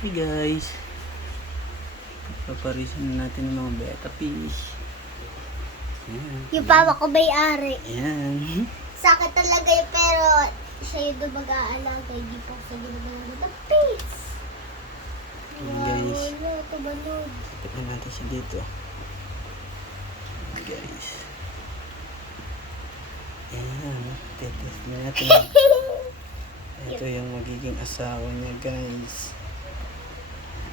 Hey guys, paparisin natin ng mga beta fish. Ayan. Yung papa ko may-ari. Ayan. Sa akin talaga yun, pero siya yung dumag-aalaga. Hindi po sa ginagawa ng peace. Ayan guys, Wala, tumalog. tignan natin siya dito. Ayan guys. Ayan, tetestin natin. Ito yung magiging asawa niya guys.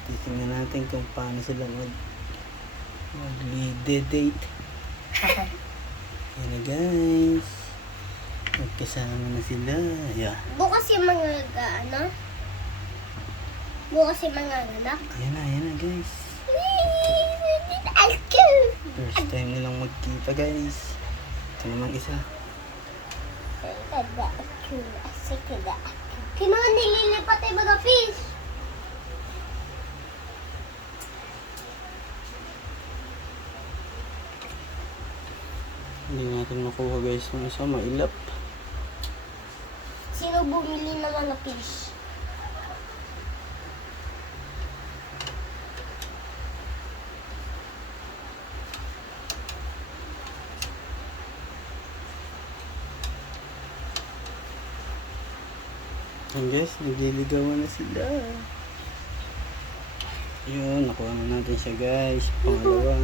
Titingnan natin kung paano sila mag-date. Ayan na guys. Magkasama na sila. Ayan. Bukas yung mga ano? Bukas yung mga anak. Ayan na guys. First time nilang magkita guys. Ito naman isa. Kinuha nililipat ay mga fish. Hindi natin makuha guys yung isa mailap. Sino bumili ng mga fish? Ayan guys, nagliligawan na sila. Yun, nakuha na natin siya guys. Pangalawa.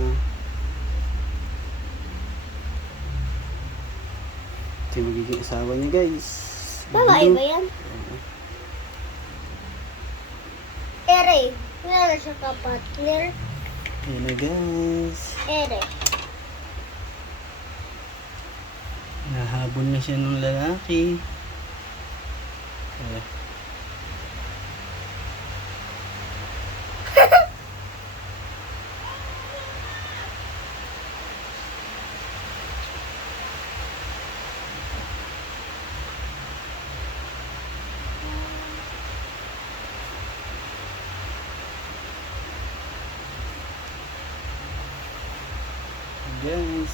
Ito yung magiging asawa niya guys. Babae ba yan? Ere, wala na siya kapatner. Ayan na guys. Ere. Nahabol na siya ng lalaki. Ayan. Guys,